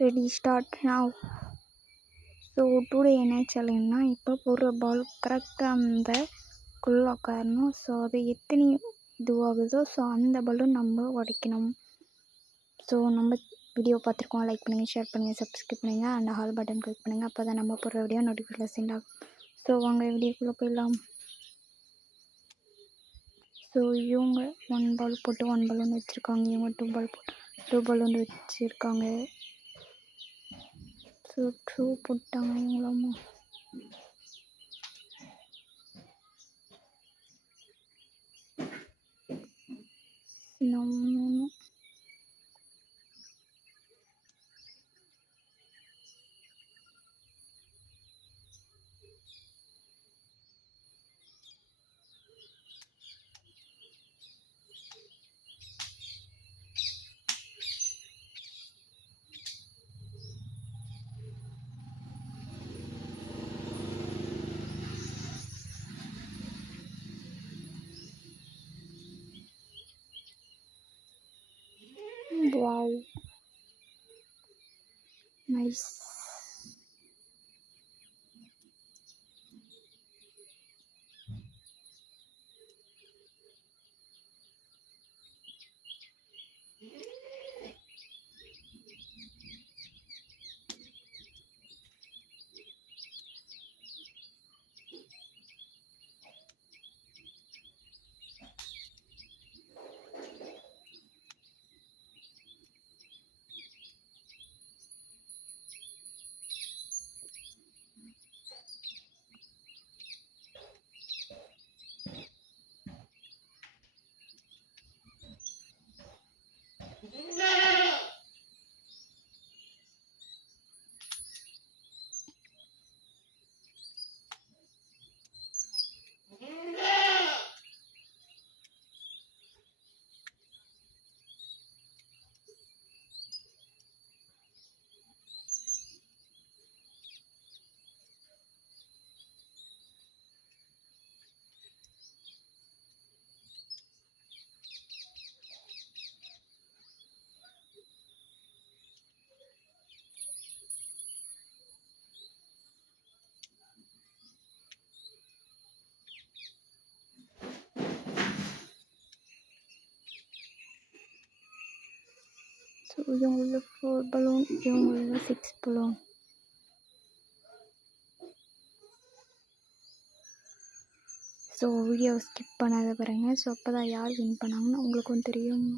Ready start now. So today என்ன சேலஞ்சுனா, இப்போ போடுற பால் கரெக்டாக அந்த குள்ள உட்காரணும். ஸோ அது எத்தனை இதுவாகுதோ ஸோ அந்த பாலும் நம்ம உடைக்கணும். ஸோ நம்ம வீடியோ பார்த்துருக்கோம், லைக் பண்ணுங்கள், ஷேர் பண்ணுங்கள், சப்ஸ்கிரைப் பண்ணுங்கள், அந்த ஹால் பட்டன் கிளிக் பண்ணுங்கள். அப்போ தான் நம்ம போடுற வீடியோ நோட்டிஃபிகேஷன் ஆகும். ஸோ வாங்க வீடியோக்குள்ளே போயிடலாம். ஸோ இவங்க 1 பால் போட்டு 1 பலூன் வச்சுருக்காங்க. இவங்க 2 பால் போட்டு 2 பலூன் வச்சுருக்காங்க. ஸோ 2 போட்டாங்க இவங்களாமா. நம்ம வாவ் நைஸ். ஸோ இவங்கள 4 பலூன், இவங்கள 6 பலூன். ஸோ வீடியோவை ஸ்கிப் பண்ணாத பாருங்கள். ஸோ அப்போ தான் யார் வின் பண்ணாங்கன்னு உங்களுக்கும் தெரியும்.